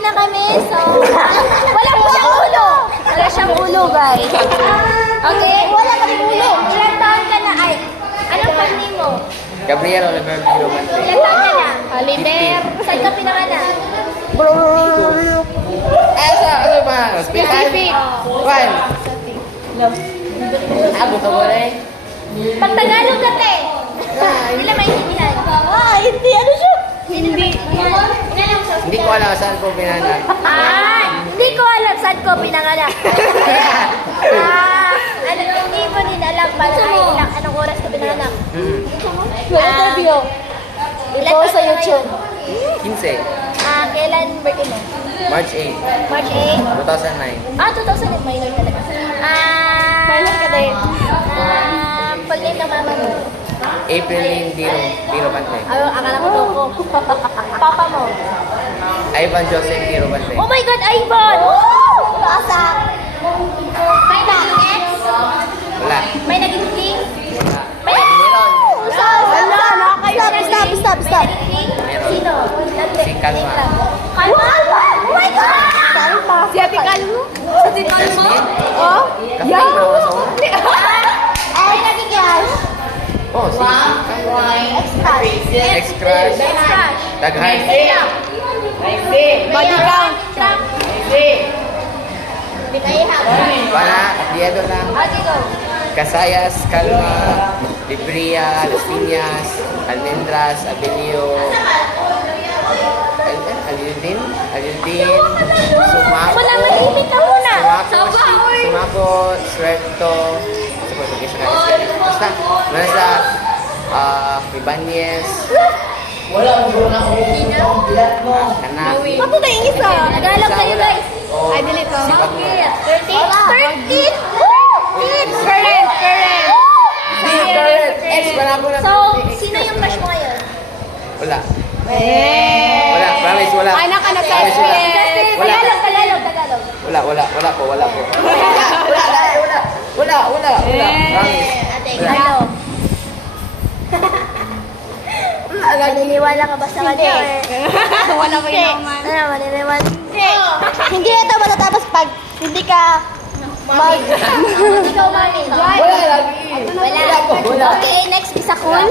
na kami. So, wala siyang ulo. Wala siyang ulo, guys. Okay? Wala kang ulo. Ilan taon ka na, ay? Anong pag mo? Gabriel Oliver Villamante. Ilan taon ka na? Haliter. Saan ka pinanganak? Ano ba? Specific. One. Gusto mo rin? Pag Tagalog ka, te. Hindi lang maintindihan. Hindi. Ano siya? Hindi. Hindi ko alam saan ko pinanganak. Hindi ko alam saan ko pinanganak. Hindi mo din alam anong oras ko pinanganak. Interview. Ito sa YouTube. 15. Kailan birthday mo? March 8. March 8? 2009. 2000. Minor talaga. Minor ka din. Pag-name ng mama mo? April Lynn Villamante. Akala ko daw ko. Papa mo? Ivan Joseph Villamante. Oh my God, Ivan! Asa? May naging ex? Wala. May naging fling? Wala. May naging Stop. Sino? Si Calma. Calma? Oh my God! Calma. Si Ate Calmo? Si Ate Calmo? Oh? Kapag nawaso ko? May naging crush? Oh, si Calma. Ex-crush? Ex-crush. Ex-crush? Daghan. Body count? Hindi kayo Wala. Kapiedo lang. Okay, go. Casayas, Calma, Libria, Las Piñas, Almendras, Abelio, Alildin, Sumaco, Manamahimik ka muna. Sumaco, Suerto, basta, Ibanez, Anak, Papo tayo yung isa. Tagalog kayo, guys. Ay, delete mo. Sipag mo. 13? 13? Current, ex, wala ko lang. So, sino yung crush mo ngayon? Wala. Wala, promise, wala. Anak sa Promise, wala. Wala. Tagalog. Wala po. Wala. Promise. Ate, ano? Maniniwala ka ba sa kanya? Wala pa yun naman. Ano, maniniwala? Hindi ito matatapos pag hindi ka hindi ka umamin. Wala lagi. Wala. Okay, next isa cool.